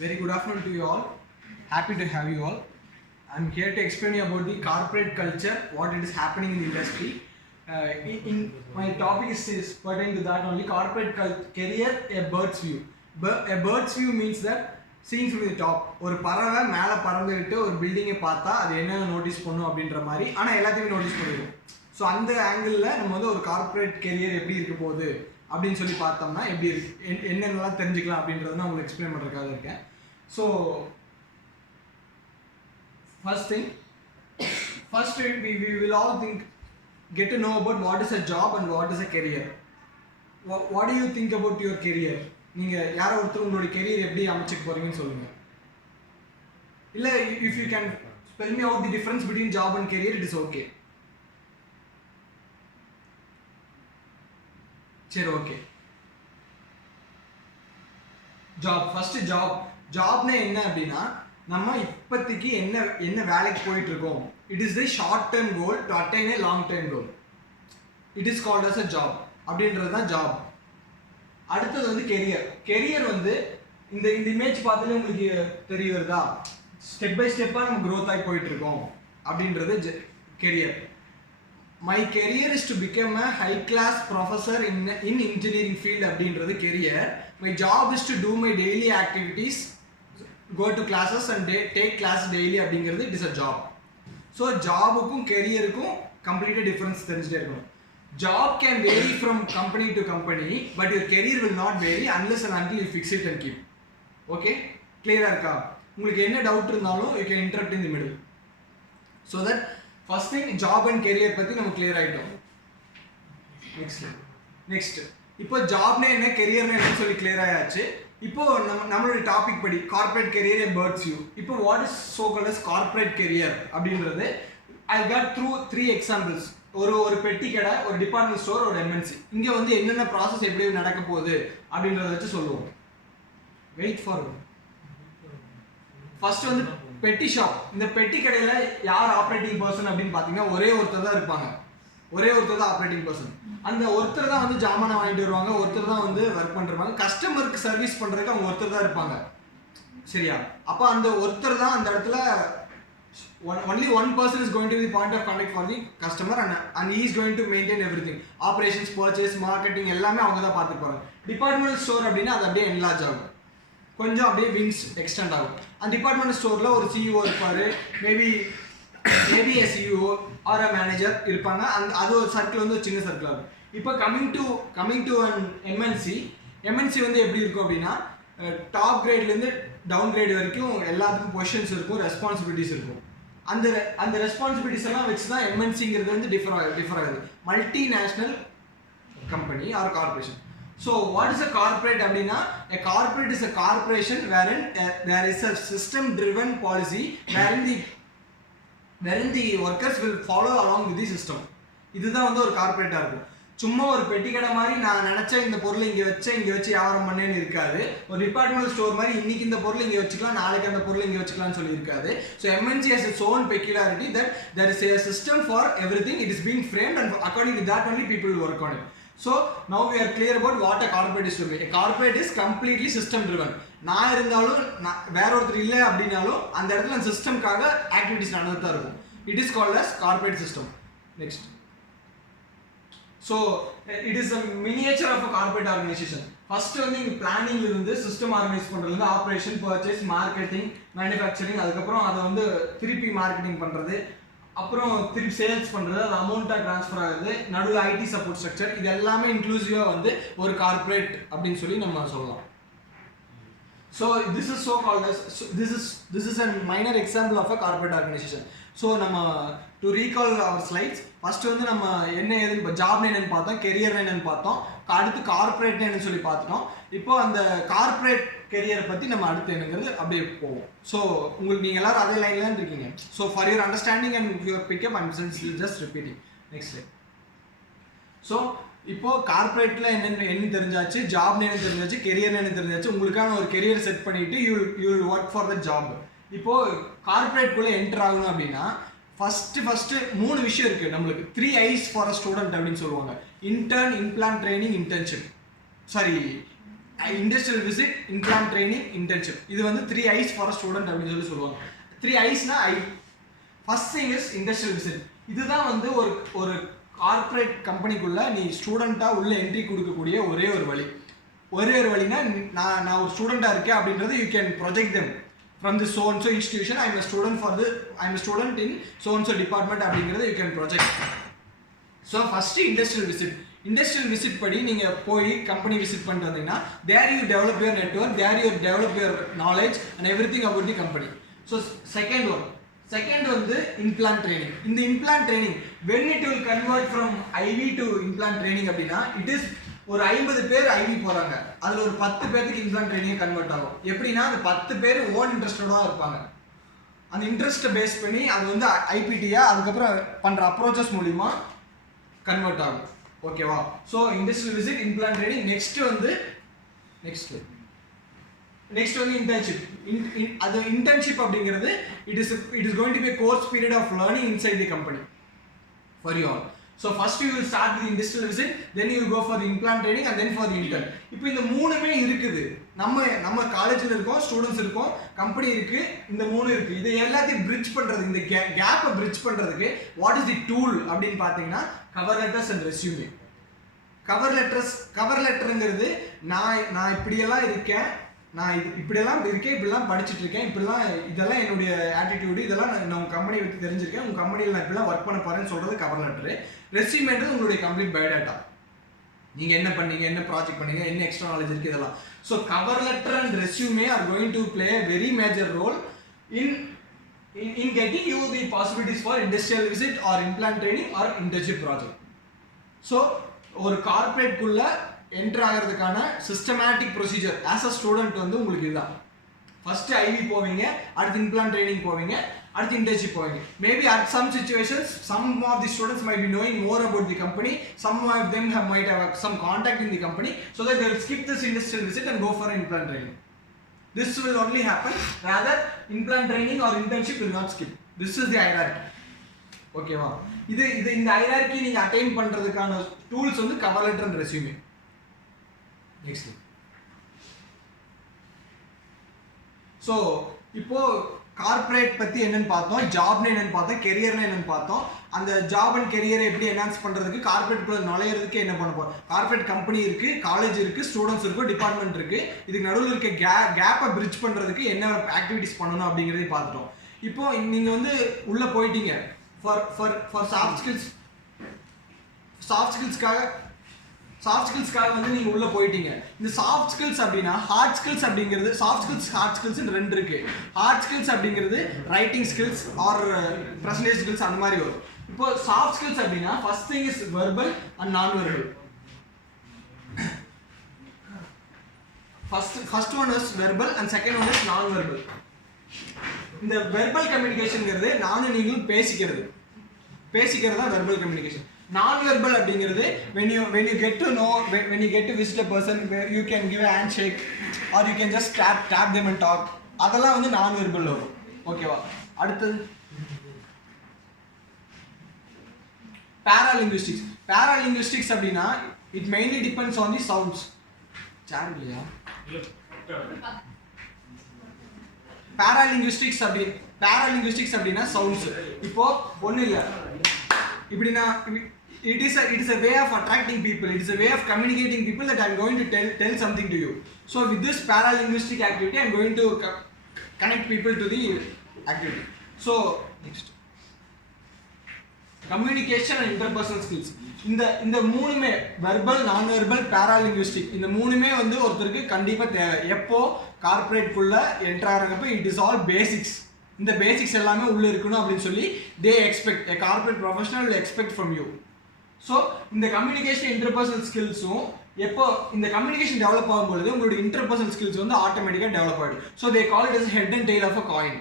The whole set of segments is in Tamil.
Very good afternoon to you all. Happy to have you all. I'm here to explain you about the corporate culture, what it is happening in the industry. In my topic is pertaining to that only. Corporate career, a bird's view. A bird's view means that seeing from the top. ஒரு பறவை மேலே பறந்துக்கிட்டு ஒரு பில்டிங்கை பார்த்தா அது என்னென்ன நோட்டீஸ் பண்ணும் அப்படின்ற மாதிரி, ஆனால் எல்லாத்தையுமே நோட்டீஸ் பண்ணிடும். ஸோ அந்த ஆங்கிளில் நம்ம வந்து ஒரு கார்ப்பரேட் கெரியர் எப்படி இருக்க போகுது அப்படின்னு சொல்லி பார்த்தோம்னா எப்படி இருக்கு, என்னென்னலாம் தெரிஞ்சுக்கலாம் அப்படின்றத நான் உங்களுக்கு எக்ஸ்பிளைன் பண்ணுறதுக்காக இருக்கேன். So first we will all get to know about what is a job and what is a career. What do you think about your career? நீங்கள் யாரோ ஒருத்தர் உங்களுடைய கெரியர் எப்படி அமைச்சுக்க போகிறீங்கன்னு சொல்லுங்கள். இல்லை, if you can spell me out the difference between job and career, it is okay. சரி, ஓகே. ஃபர்ஸ்ட் ஜாப்னா என்ன அப்படின்னா, நம்ம இப்போதைக்கு என்ன வேலைக்கு போயிட்டு இருக்கோம். It is the short term goal to attain a long term goal. It is called as a job. அப்படின்றது தான் ஜாப். அடுத்தது வந்து கெரியர் வந்து இந்த இமேஜ் பார்த்தாலே உங்களுக்கு தெரிய வருதா, ஸ்டெப் பை ஸ்டெப்பாக நம்ம க்ரோத் ஆகி போயிட்டு இருக்கோம் அப்படின்றது career. My career is to become a high class professor in engineering field அப்படின்றது career. My job is to do my daily activities, go to classes and take class daily அப்படிங்கிறது it is a job. So ஜாபுக்கும் கெரியருக்கும் கம்ப்ளீட்டாக டிஃப்ரென்ஸ் தெரிஞ்சுட்டே இருக்கணும். Job can vary from company to company, but your career will not vary unless and until you fix it and keep. Okay, கிளியராக இருக்கா? உங்களுக்கு என்ன டவுட் இருந்தாலும் you can interrupt in the middle. So that first thing job and career பற்றி நம்ம கிளியர் ஆகிட்டோம். நெக்ஸ்ட் இப்போ ஜாப்னே என்ன, கெரியர்னு என்னன்னு சொல்லி கிளியர் ஆயாச்சு. இப்போ நம்மளுடைய டாபிக் படி corporate career a bird's eye. View what is so called as corporate career அப்படின்றது ஐ காட் த்ரூ 3 எக்ஸாம்பிள்ஸ். ஒரு பெட்டி கடை, ஒரு டிபார்ட்மெண்ட் ஸ்டோர், ஒரு எம்என்சி. இங்கே வந்து என்னென்ன ப்ராசஸ் எப்படி நடக்க போகுது அப்படின்றத வச்சு சொல்லுவோம். வெயிட் ஃபார் ஃபர்ஸ்ட் வந்து பெட்டி ஷாப். இந்த பெட்டி கடையில் யார் ஆப்ரேட்டிங் பர்சன் அப்படின்னு பார்த்தீங்கன்னா ஒரே ஒருத்தர் தான் இருப்பாங்க. ஒரே ஒருத்தர் தான் ஆப்ரேட்டிங் பர்சன். அந்த ஒருத்தர் தான் வந்து ஜாமானை வாங்கிட்டு வருவாங்க, ஒருத்தர் தான் வந்து ஒர்க் பண்ணுறாங்க. கஸ்டமருக்கு சர்வீஸ் பண்ணுறதுக்கு அவங்க ஒருத்தர் தான் இருப்பாங்க. சரியா? அப்போ அந்த ஒருத்தர் தான் அந்த இடத்துல only one person is going to be the point of contact for the customer and he is going to maintain everything. Operations, purchase, marketing எல்லாமே அவங்க தான் பார்த்துப்பாங்க. டிபார்ட்மெண்டல் ஸ்டோர் அப்படின்னா அது அப்படியே என்லார்ஜ் ஆகும், கொஞ்சம் அப்படியே விங்ஸ் எக்ஸ்டெண்ட் ஆகும். அந்த டிபார்ட்மெண்டல் ஸ்டோரில் ஒரு சிஇஓ இருப்பார், maybe a CEO or a manager இருப்பாங்க. அது ஒரு சர்க்கிள் வந்து ஒரு சின்ன சர்க்கிள் ஆகும். இப்போ கம்மிங் டு அன் எம்என்சி வந்து எப்படி இருக்கும் அப்படின்னா, டாப் கிரேட்லேருந்து டவுன் கிரேட் வரைக்கும் எல்லாத்துக்கும் பொசிஷன்ஸ் இருக்கும், ரெஸ்பான்சிபிலிட்டிஸ் இருக்கும். அந்த ரெஸ்பான்சிபிலிட்டிஸ் எல்லாம் வச்சு தான் எம்என்சிங்கிறது வந்து டிஃபர் ஆகுது. Multinational company or corporation. So what is a corporate அப்படின்னா, a corporate is a corporation wherein there is a system driven policy wherein the workers will follow along with the system. இதுதான் வந்து ஒரு கார்பரேட்டாக இருக்கும். சும்மா ஒரு பெட்டி கடை மாதிரி நான் நினச்சேன் இந்த பொருளை இங்கே வச்சு வியாபாரம் பண்ணேன்னு இருக்காது. ஒரு டிபார்ட்மெண்டல் ஸ்டோர் மாதிரி இன்னைக்கு இந்த பொருளை இங்கே வச்சுக்கலாம், நாளைக்கு அந்த பொருளை இங்கே வச்சுக்கலாம்னு சொல்லி இருக்காது. So MNC has its own peculiarity that there is a system for everything. It is being framed and according to that only people will work on it. So now we are clear about what a corporate is to me. A corporate is completely system driven. நான் இருந்தாலும் வேற ஒருத்தர் இல்லை அப்படின்னாலும் அந்த இடத்துல அந்த சிஸ்டம்காக ஆக்டிவிட்டிஸ் நடந்துட்டு தான் இருக்கும். It is called as corporate system. Next, so it is a miniature of a corporate organisation. First வந்து இங்கே பிளானிங்ல இருந்து சிஸ்டம் ஆர்கனைஸ் பண்ணுறதுலேருந்து ஆப்ரேஷன், பர்ச்சேஸ், மார்க்கெட்டிங், மேனுஃபேக்சரிங், அதுக்கப்புறம் அதை வந்து திருப்பி மார்க்கெட்டிங் பண்ணுறது, அப்புறம் திருப்பி சேல்ஸ் பண்ணுறது, அது அமௌண்ட்டாக ட்ரான்ஸ்ஃபர் ஆகுது, நடுவில் ஐடி சப்போர்ட் ஸ்ட்ரக்சர், இது எல்லாமே இன்க்ளூசிவாக வந்து ஒரு கார்பரேட் அப்படின்னு சொல்லி நம்ம சொல்லலாம். So this is so called as this is a minor example of a corporate organization. So நம்ம to recall our slides, first வந்து நம்ம என்ன ஏதுன்னு ஜாப் என்னன்னு பார்த்தோம், கெரியர் என்னன்னு பார்த்தோம், அடுத்து கார்ப்பரேட் என்னன்னு சொல்லி பார்த்துட்டோம். இப்போ அந்த கார்ப்பரேட் கெரியரை பற்றி நம்ம அடுத்து என்னங்கிறது அப்படியே போவோம். ஸோ உங்களுக்கு நீங்கள் எல்லாரும் அதே லைனில் தான் இருக்கீங்க. So for your understanding and your pickup I'm just repeating. Next line. So இப்போ கார்ப்பரேட்ல என்ன தெரிஞ்சாச்சு, ஜாப்னு என்ன தெரிஞ்சாச்சு, கெரியர் என்ன தெரிஞ்சாச்சு. உங்களுக்கான ஒரு கெரியர் செட் பண்ணிட்டு you will work for the job. இப்போ கார்ப்பரேட்குள்ளே என்டர் ஆகணும் அப்படின்னா ஃபர்ஸ்ட் 3 விஷயம் இருக்கு நம்மளுக்கு. 3 I's ஃபார் அ ஸ்டூடெண்ட் அப்படின்னு சொல்லுவாங்க. Intern, implant training, internship. Sorry, industrial visit, implant training, internship. இது வந்து 3 I's ஃபார் ஸ்டூடெண்ட் அப்படின்னு சொல்லுவாங்க. 3 I'ஸ்னா I. First thing is industrial visit. இதுதான் வந்து ஒரு கார்ப்பரேட் கம்பெனிக்குள்ள நீ ஸ்டூடெண்ட்டாக உள்ள என்ட்ரி கொடுக்கக்கூடிய ஒரே ஒரு வழினா நான் ஒரு ஸ்டூடெண்ட்டாக இருக்கேன் அப்படின்றது you can project them from the so and so institution. I am a student in so and so department அப்படிங்கிறத you can project. So first industrial visit படி நீங்கள் போய் கம்பெனி விசிட் பண்ணிட்டு வந்தீங்கன்னா there you develop your network, there you develop your knowledge and everything about the company. So second வந்து இம்ப்ளான்ட் ட்ரைனிங். இந்த implant training when it will convert from IV to implant training அப்படின்னா இட் இஸ் ஒரு 50 பேர் IV போகிறாங்க, அதில் ஒரு 10 பேருக்கு இம்ப்ளான்ட் ட்ரைனிங் கன்வெர்ட் ஆகும். எப்படின்னா அந்த 10 பேர் ஓன் இன்ட்ரெஸ்டடாக இருப்பாங்க. அந்த இன்ட்ரெஸ்ட்டை பேஸ் பண்ணி அது வந்து ஐபிடியாக அதுக்கப்புறம் பண்ணுற அப்ரோச்சஸ் மூலிமா கன்வெர்ட் ஆகும். ஓகேவா? So industrial visit, implant training. Next வந்து இன்டர்ன்ஷிப். அது இன்டர்ன்ஷிப் அப்படிங்கிறது it is going to be course period of learning inside the company for you all. So first you will start with industrial visit, then you go for the implant training and then for the intern. இப்போ இந்த மூணுமே இருக்குது. நம்ம காலேஜில் இருக்கோம், ஸ்டூடெண்ட்ஸ் இருக்கோம், கம்பெனி இருக்கு, இந்த மூணு இருக்கு. இதை எல்லாத்தையும் பிரிட்ஜ் பண்றது, இந்த கேப்பை பிரிட்ஜ் பண்றதுக்கு வாட் இஸ் தி டூல் அப்படின்னு பார்த்தீங்கன்னா cover letters and resume. Cover லெட்டருங்கிறது நான் இப்படியெல்லாம் இருக்கேன், நான் இப்படியெல்லாம் இருக்கேன், இப்படிலாம் படிச்சுட்டு இருக்கேன், இதெல்லாம் என்னுடைய ஆட்டிடியூடு, இதெல்லாம் நான் உங்கள் கம்பெனியை பற்றி தெரிஞ்சிருக்கேன், உங்கள் கம்பெனியில் நான் இப்படிலாம் ஒர்க் பண்ண போகிறேன்னு சொல்கிறது கவர் லெட்டரு. ரெஸ்யூமேன்றது உங்களுடைய கம்ப்ளீட் பயோடேட்டா, நீங்கள் என்ன பண்ணீங்க, என்ன ப்ராஜெக்ட் பண்ணீங்க, என்ன எக்ஸ்ட்ரா நாலேஜ் இருக்குது, இதெல்லாம். So cover letter and resume are going to play a very major role in getting you the possibilities for industrial visit or implant training or internship project. So ஒரு கார்பரேட்குள்ள என்ட்ரு ஆகிறதுக்கான systematic procedure as a student வந்து உங்களுக்கு இதுதான். ஃபர்ஸ்ட் ஐவி போவீங்க, அடுத்து இம்ப்ளான்ட் ட்ரைனிங் போவீங்க, அடுத்து இன்டர்ன்ஷிப் போவீங்க. Maybe at some situations some of the students might be knowing more about the company, some of them might have some contact in the company, so that they will skip this industrial visit and go for implant training. This will only happen, rather implant training or internship will not skip. This is the hierarchy. ஓகேவா? இது இந்த ஹைரார்கி நீங்க அட்டைன் பண்றதுக்கான டூல்ஸ் வந்து cover letter and resume. Next. So இப்போ கார்ப்பரேட் பத்தி என்னன்னு பார்த்தோம், ஜாப்னு என்னன்னு பார்த்தோம், கெரியர்னு என்னன்னு பார்த்தோம். அந்த ஜாப் அண்ட் கெரியரை எப்படி என்ஹான்ஸ் பண்றதுக்கு, கார்ப்பரேட்குள்ள நுழையிறதுக்கு என்ன பண்ண போறோம். கார்ப்பரேட் கம்பெனி இருக்கு, காலேஜ் இருக்கு, ஸ்டூடெண்ட்ஸ் இருக்கு, டிபார்ட்மெண்ட் இருக்கு. இதுக்கு நடுவில் இருக்க கேப்பை பிரிட்ஜ் பண்றதுக்கு என்ன ஆக்டிவிட்டிஸ் பண்ணணும் அப்படிங்கிறதையும் பார்த்துட்டோம். இப்போ நீங்க வந்து உள்ள போயிட்டீங்க for soft skillsக்காக வந்து நீங்க உள்ள போயிட்டீங்க. இந்த சாஃப்ட் ஸ்கில்ஸ் அப்படின்னா ஹார்ட் ஸ்கில்ஸ் அப்படிங்கிறது, சாஃப்ட் ஸ்கில்ஸ் ஹார்ட் ஸ்கில்ஸ் ரெண்டு இருக்கு. ஹார்ட் ஸ்கில்ஸ் அப்படிங்கிறது writing skills or presentation skills அந்த மாதிரி வரும். இப்போ சாஃப்ட் ஸ்கில்ஸ் அப்படின்னா first thing is verbal and non verbal. First one is verbal and second one is non verbal. இந்த வெர்பல் கம்யூனிகேஷன்ங்கிறது நானும் நீங்களும் பேசிக்கிறது தான் வெர்பல் கம்யூனிகேஷன். நான் வெர்பல் அப்படிங்கிறது when you get to know, when you get to visit a person, you can give a handshake or you can just tap them and talk. அதெல்லாம் வந்து நான் வெர்பல் வரும். ஓகேவா? அடுத்தது paralinguistics அப்படின்னா it mainly depends on the sounds. சார்லியா paralinguistics அப்படின்னா சவுண்ட்ஸ். இப்போ ஒன்றும் இல்லை, இப்படின்னா it is a way of attracting people, it is a way of communicating people that I am going to tell something to you. So with this paralinguistic activity I am going to connect people to the activity. So next, communication and interpersonal skills. இந்த மூணுமே வெர்பல், நான் வெர்பல், பேராலிங்குவிஸ்டிக், இந்த மூணுமே வந்து ஒருத்தருக்கு கண்டிப்பாக தேவை. எப்போ கார்பரேட்குள்ள என்டர் ஆகிறப்ப இட் இஸ் ஆல் பேசிக்ஸ். இந்த பேசிக்ஸ் எல்லாமே உள்ள இருக்கணும் அப்படின்னு சொல்லி they expect, a corporate professional will expect from you. ஸோ இந்த கம்யூனிகேஷன் இன்டர்பர்சனல் ஸ்கில்ஸும் எப்போ இந்த கம்யூனிகேஷன் டெவலப் ஆகும்பொழுது உங்களுடைய இன்டர்பர்சனல் ஸ்கில்ஸ் வந்து ஆட்டோமேட்டிக்காக டெவலப் ஆகிடும். So they call it as head and tail of a coin.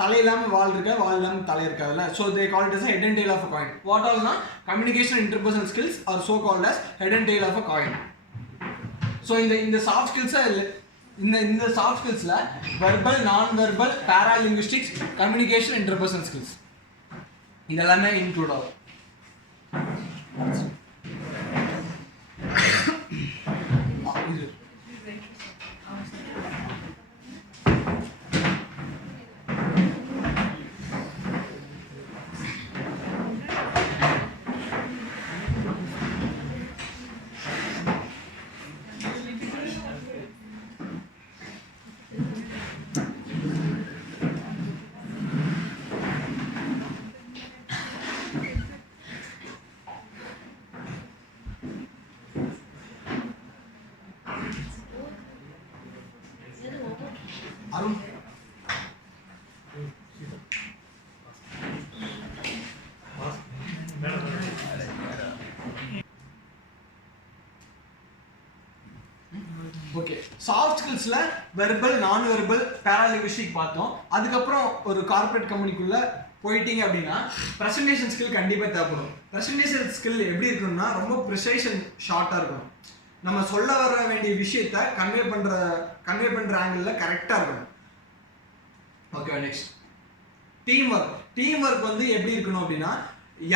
தலை இல்லாமல் வால் இருக்கா, வால் இல்லாமல் தலை இருக்காதுல்ல. So they call it as head and tail of a coin. What ஆல்னா communication interpersonal skills are so called as head and tail of a coin. ஸோ இந்த சாஃப்ட் ஸ்கில்ஸை இந்த சாஃப்ட் ஸ்கில்ஸில் verbal, non verbal, paralinguistics, communication, interpersonal skills இதெல்லாமே இன்க்ளூட் ஆகும். இது அருண் ஓகே, சாஃப்ட் ஸ்கில்ஸ்ல வெர்பல், நான் வெர்பல், பேராலிங்குவிஸ்டிக் பார்த்தோம். அதுக்கப்புறம் ஒரு கார்ப்பரேட் கம்பெனிக்குள்ள போயிட்டீங்க அப்படின்னா ப்ரெசன்டேஷன் ஸ்கில் கண்டிப்பாக தேவைப்படும். ப்ரெசன்டேஷன் ஸ்கில் எப்படி இருக்கணும்னா ரொம்ப ப்ரிசைஸ் அண்ட் ஷார்ட்டாக இருக்கணும். நம்ம சொல்ல வர வேண்டிய விஷயத்த கன்வே பண்ற ஆங்கிளில் கரெக்டாக இருக்கணும். ஓகே, நெக்ஸ்ட் டீம் ஒர்க் வந்து எப்படி இருக்கணும் அப்படின்னா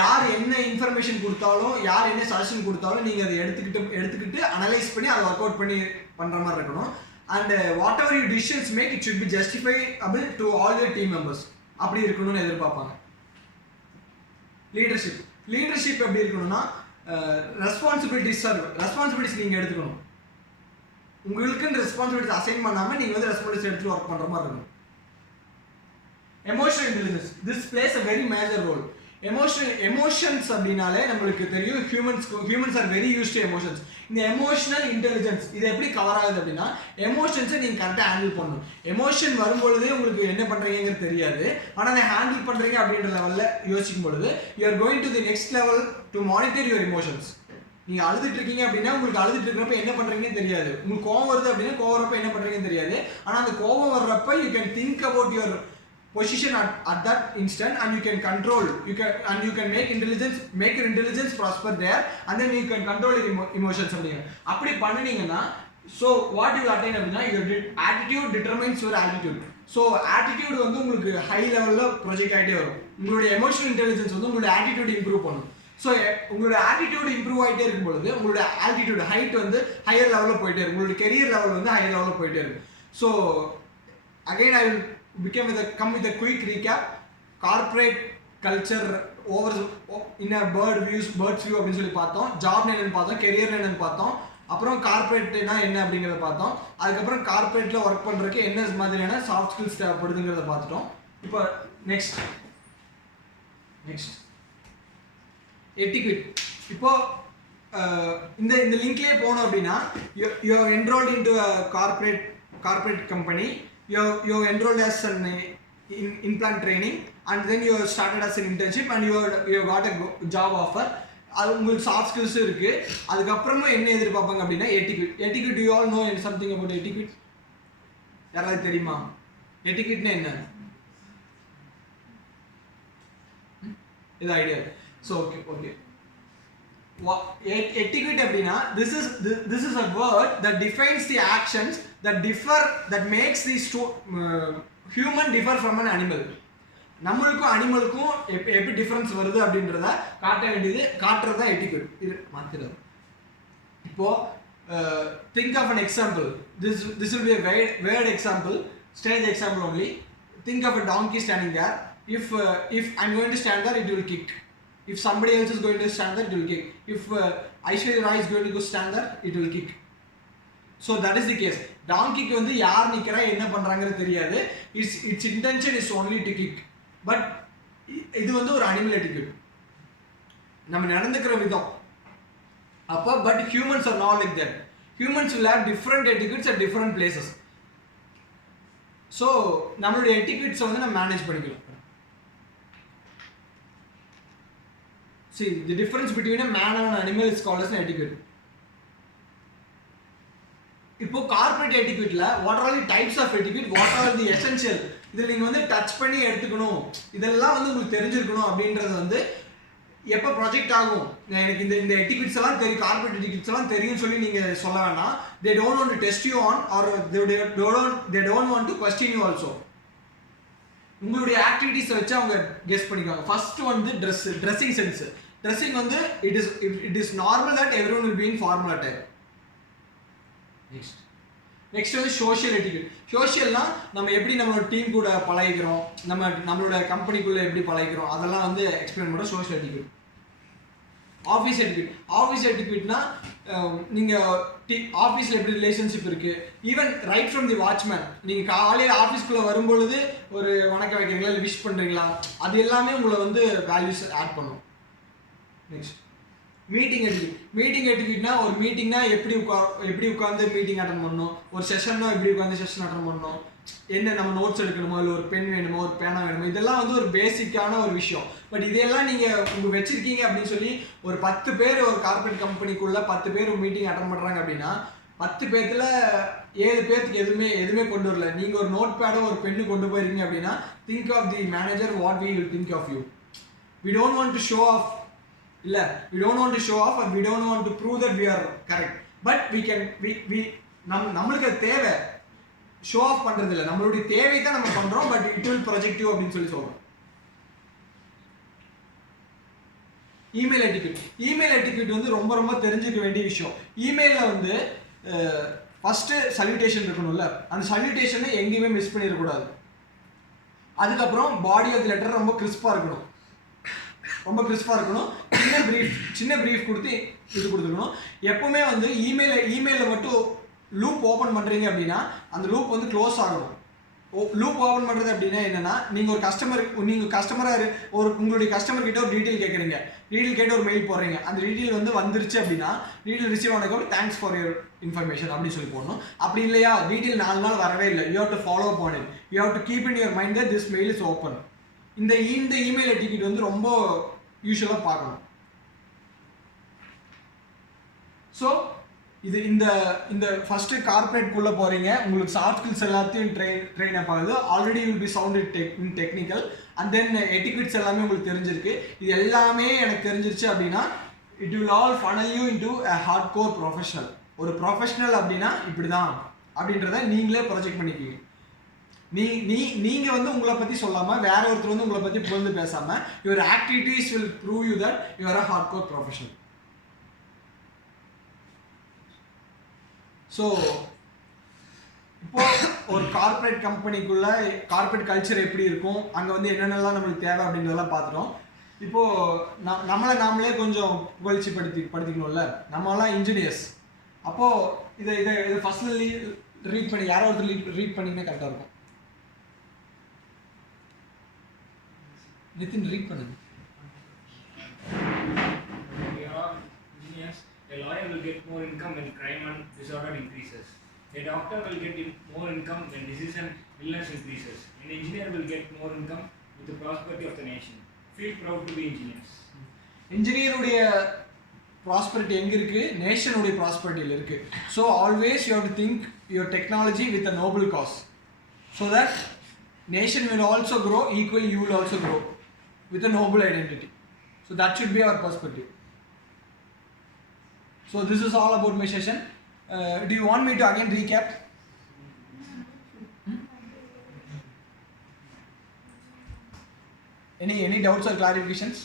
யார் என்ன இன்ஃபர்மேஷன் கொடுத்தாலும், யார் என்ன சஜஷன் கொடுத்தாலும் நீங்கள் அதை எடுத்துக்கிட்டு அனலைஸ் பண்ணி அதை ஒர்க் அவுட் பண்ணி பண்ணுற மாதிரி இருக்கணும். And whatever you decisions make it should be justifiable to all your team members. அப்படி இருக்கணும்னு எதிர்பார்ப்பாங்க. லீடர்ஷிப் எப்படி இருக்கணும்னா ரெஸ்பான்சிபிலிட்டிஸ் நீங்கள் எடுத்துக்கணும். உங்களுக்குன்னு ரெஸ்பான்சிபிலிட்டிஸ் அசைன் பண்ணாமல் நீங்கள் வந்து ரெஸ்பான்சிபிலிட்டிஸ் எடுத்து ஒர்க் பண்ணுற மாதிரி இருக்கணும். Emotional intelligence, this plays a very major role. Emotions அப்படின்னாலே நம்மளுக்கு தெரியும், humans are very use to emotions. இந்த எமோஷனல் இன்டெலிஜென்ஸ் இது எப்படி கவர் ஆகுது அப்படின்னா எமோஷன்ஸை நீங்கள் கரெக்டாக ஹேண்டில் பண்ணணும். எமோஷன் வரும்பொழுதே உங்களுக்கு என்ன பண்ணுறீங்கிறது தெரியாது, ஆனால் அதை ஹேண்டில் பண்ணுறீங்க அப்படின்ற லெவலில் யோசிக்கும் பொழுது you are going to the next level to monitor your emotions. நீங்கள் அழுதுட்டு இருக்கீங்க அப்படின்னா உங்களுக்கு அழுதுட்டு இருக்கிறப்ப என்ன பண்ணுறீங்கன்னு தெரியாது. உங்களுக்கு கோவம் வருது அப்படின்னா கோவம் வரப்ப என்ன பண்ணுறீங்கன்னு தெரியாது. ஆனால் அந்த கோவம் வர்றப்ப you can think about your position at that instant and you can control, you can make your intelligence prosper there, and then you can control your emotions அப்படி பண்ணினீங்கன்னா so what you will attain அப்படின்னா your attitude determines your altitude. so attitude வந்து உங்களுக்கு ஹை லெவல்ல ப்ரொஜெக்ட் ஆகிட்டே வரும். உங்களுடைய எமோஷனல் இன்டெலிஜென்ஸ் வந்து உங்களுடைய attitude இம்ப்ரூவ் பண்ணும். ஸோ உங்களோட attitude இம்ப்ரூவ் ஆகிட்டே இருக்கும் பொழுது உங்களோட altitude ஹைட் வந்து ஹையர் லெவலில் போயிட்டே இருக்கும். உங்களுடைய கெரியர் லெவல் வந்து ஹையர் லெவலில் போயிட்டே இருக்கும். So again I will come with a quick recap. Corporate culture over in a bird's view அப்படின்னு சொல்லி பார்த்தோம். ஜாப் என்னன்னு பார்த்தோம், கெரியர் என்னன்னு பார்த்தோம், அப்புறம் கார்பரேட்னா என்ன அப்படிங்கிறத பார்த்தோம். அதுக்கப்புறம் கார்பரேட்ல ஒர்க் பண்றதுக்கு என்ன மாதிரியான சாஃப்ட் ஸ்கில்ஸ் தேவைப்படுதுங்கிறத பார்த்துட்டோம். இப்போ நெக்ஸ்ட் எட்டிக்விட். இப்போ இந்த லிங்க்லேயே போனோம் அப்படின்னா you enrolled into a corporate company. You enrolled as an in-plant training and then you started as an internship and you got a job offer. அது உங்களுக்கு சாஃப்ட் ஸ்கில்ஸ் இருக்கு. அதுக்கப்புறமா என்ன எதிர்பார்ப்பாங்க அப்படின்னா etiquette. You all know something about etiquette? யாராவது தெரியுமா எட்டிக்விட்னா என்ன? இது ஐடியா. ஸோ ஓகே etiquette அப்படின்னா this is a word that defines the actions that makes the human differ from an animal. நம்மளுக்கும் அனிமலுக்கும் எப்படி டிஃபரன்ஸ் வருது அப்படின்றத காட்டுறது தான் எட்டிக்விட். இது மாத்திரம். இப்போ think of an example. This will be a weird example, strange example only. Think of a donkey standing there. If I'm going to stand there, it will kick. If somebody else is going to stand there, it will kick. If Aishwarya Rai is going to go stand there, it will kick. So that is the case. Donkey க்கு வந்து யார் நிக்கிறா என்ன பண்றாங்கன்னு தெரியாது. Its intention is only to kick. But இது வந்து ஒரு அனிமல் எட்டிக்யூட். நம்ம நடந்துக்கிற விதம் அப்போ but humans are not like that. Humans will have different etiquettes at different places. So நம்மளுடைய etiquettes வந்து நம்ம மேனேஜ் பண்ணிக்கலாம். See, the difference between a man and an animal is called as an etiquette. இப்போ கார்ப்பரேட் எட்டிக்விட்ல what are the types of etiquette, what are the essential, இதில் நீங்கள் வந்து டச் பண்ணி எடுத்துக்கணும், இதெல்லாம் வந்து உங்களுக்கு தெரிஞ்சிருக்கணும் அப்படின்றது வந்து எப்போ ப்ராஜெக்ட் ஆகும். எனக்கு இந்த எட்டிக்விட்ஸ் எல்லாம் தெரியும், கார்ப்பரேட் எட்டிக்விட்ஸ் எல்லாம் தெரியும்னு சொல்லி நீங்கள் சொல்ல வேணாம். they don't want to test you on or they don't want to question you also. உங்களுடைய ஆக்டிவிட்டீஸை வச்சு அவங்க கெஸ் பண்ணிக்குவாங்க. ஃபர்ஸ்ட் வந்து ட்ரெஸ்ஸிங் சென்ஸ். ட்ரெஸ்ஸிங் வந்து it is normal that everyone will be in formal attire. Next வந்து சோஷியல் எட்டிக்யூட். சோஷியல்னா நம்ம எப்படி நம்மளோட டீம் கூட பழகிக்கிறோம், நம்மளோட கம்பெனிக்குள்ளே எப்படி பழகிக்கிறோம், அதெல்லாம் வந்து எக்ஸ்பிளைன் பண்ணுறோம் சோஷியல் எட்டிக்யூட். ஆஃபீஸ் எட்டிக்யூட்னா நீங்கள் ஆஃபீஸில் எப்படி ரிலேஷன்ஷிப் இருக்குது, even right from the watchman. நீங்கள் காலையில் ஆஃபீஸ்க்குள்ளே வரும்பொழுது ஒரு வணக்கம் வைக்கிறீங்களா, இல்லை விஷ் பண்ணுறீங்களா, அது எல்லாமே உங்களை வந்து வேல்யூஸ் ஆட் பண்ணும். நெக்ஸ்ட் மீட்டிங் எட்டிக்யூட்னா ஒரு மீட்டிங்னா எப்படி உட்காந்து மீட்டிங் அட்டன் பண்ணணும், ஒரு செஷன்னா எப்படி உட்காந்து செஷன் அட்டன் பண்ணணும், என்ன நம்ம நோட்ஸ் எடுக்கணுமோ இல்லை ஒரு பென் வேணுமோ ஒரு பேனா வேணுமோ இதெல்லாம் வந்து ஒரு பேசிக்கான ஒரு விஷயம். பட் இதெல்லாம் நீங்கள் உங்கள் வச்சுருக்கீங்க அப்படின்னு சொல்லி ஒரு 10 பேர் ஒரு கார்பரேட் கம்பெனிக்குள்ளே 10 பேர் மீட்டிங் அட்டன் பண்ணுறாங்க அப்படின்னா 10 பேர்த்துல 7 பேர்த்துக்கு எதுவுமே கொண்டு வரல. நீங்கள் ஒரு நோட் பேடும் ஒரு பென்னு கொண்டு போயிருக்கீங்க அப்படின்னா think of the manager what we will think of you. We don't want to show off இல்லை, we don't want to show off or we don't want to prove that we are correct. But we can நம்மளுக்கு அது தேவை. ஷோ ஆஃப் பண்றது இல்லை, நம்மளுடைய தேவை தான் நம்ம பண்றோம். பட் இட் வில் ப்ரொஜெக்டிவ் அப்படின்னு சொல்லி சொல்றோம். இமெயில் எட்டிக்யூட் வந்து ரொம்ப ரொம்ப தெரிஞ்சுக்க வேண்டிய விஷயம். இமெயிலில் வந்து ஃபஸ்ட்டு சல்யூட்டேஷன் இருக்கணும்ல, அந்த சல்யூட்டேஷனை எங்கேயுமே மிஸ் பண்ணிடக்கூடாது. அதுக்கப்புறம் பாடி ஆஃப் தி லெட்டர் ரொம்ப கிறிஸ்பாக இருக்கணும். சின்ன ப்ரீஃப் கொடுத்து இது கொடுத்துக்கணும். எப்பவுமே வந்து இமெயிலில் மட்டும் லூப் ஓப்பன் பண்ணுறீங்க அப்படின்னா அந்த லூப் வந்து க்ளோஸ் ஆகணும். லூப் ஓப்பன் பண்ணுறது அப்படின்னா என்னென்னா, நீங்கள் ஒரு கஸ்டமராக உங்களுடைய கஸ்டமர் கிட்ட ஒரு டீட்டெயில் கேட்குறீங்க, டீட்டெயில் கேட்டு ஒரு மெயில் போடுறீங்க. அந்த டீட்டெயில் வந்து வந்துருச்சு அப்படின்னா டீட்டெயில் ரிசீவ் ஆனதுக்கப்புறம் தேங்க்ஸ் ஃபார் யுவர் இன்ஃபர்மேஷன் அப்படின்னு சொல்லி போடணும். அப்படி இல்லையா, டீட்டெயில் 4 நாள் வரவே இல்லை, you have to follow up on it, you have to keep in your mind that this mail is open. இந்த இமெயில் எட்டிக்யூட் வந்து ரொம்ப யூஸ்வலாக பார்க்கணும். ஸோ இது இந்த ஃபஸ்ட்டு கார்பரேட்குள்ளே போகிறீங்க, உங்களுக்கு சாஃப்ட் ஸ்கில்ஸ் எல்லாத்தையும் ட்ரெயின் அப் ஆகுது. Already will be sounded in technical and then etiquettes எல்லாமே உங்களுக்கு தெரிஞ்சிருக்கு. இது எல்லாமே எனக்கு தெரிஞ்சிருச்சு அப்படின்னா it will all funnel you into a hard core professional. ஒரு ப்ரொஃபஷனல் அப்படின்னா இப்படி தான் அப்படின்றத நீங்களே ப்ரொஜெக்ட் பண்ணிக்கிங்க. நீங்கள் வந்து உங்களை பற்றி சொல்லாமல் வேற ஒருத்தர் வந்து உங்களை பற்றி புகழ்ந்து பேசாமல் your activities will prove you that you are a hard core professional. So இப்போ ஒரு கார்பரேட் கம்பெனிக்குள்ள கார்பரேட் கல்ச்சர் எப்படி இருக்கும், அங்கே வந்து என்னென்னலாம் நம்மளுக்கு தேவை அப்படின்றதெல்லாம் பார்த்துட்டோம். இப்போது நாமளே கொஞ்சம் புகழ்ச்சி படுத்திக்கணும்ல. நம்மளாம் இன்ஜினியர்ஸ். அப்போது இதை ஃபர்ஸ்ட்ல ரீட் பண்ணி யாரோ ஒருத்தர் ரீட் பண்ணிங்கன்னா கரெக்டாக இருக்கும். நிதின் ரீட் பண்ணுங்க. A lawyer will get more income when crime and disorder increases. A doctor will get more income when disease and illness increases. An engineer will get more income with the prosperity of the nation. Feel proud to be engineers. Engineer prosperity எங்க இருக்கு? நேஷன் உடைய ப்ராஸ்பரிட்டியில் இருக்கு. So always you have to think your technology with a noble cause, so that nation will also grow equally, you will also grow with a noble identity. So that should be our perspective. So this is all about my session. Do you want me to again recap? Any doubts or clarifications?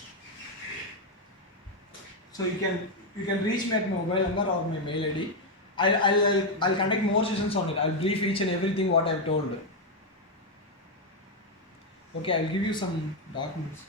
So you can reach me at my mobile number or my mail ID. I'll conduct more sessions on it. I'll brief each and everything what I've told. Okay, I'll give you some documents.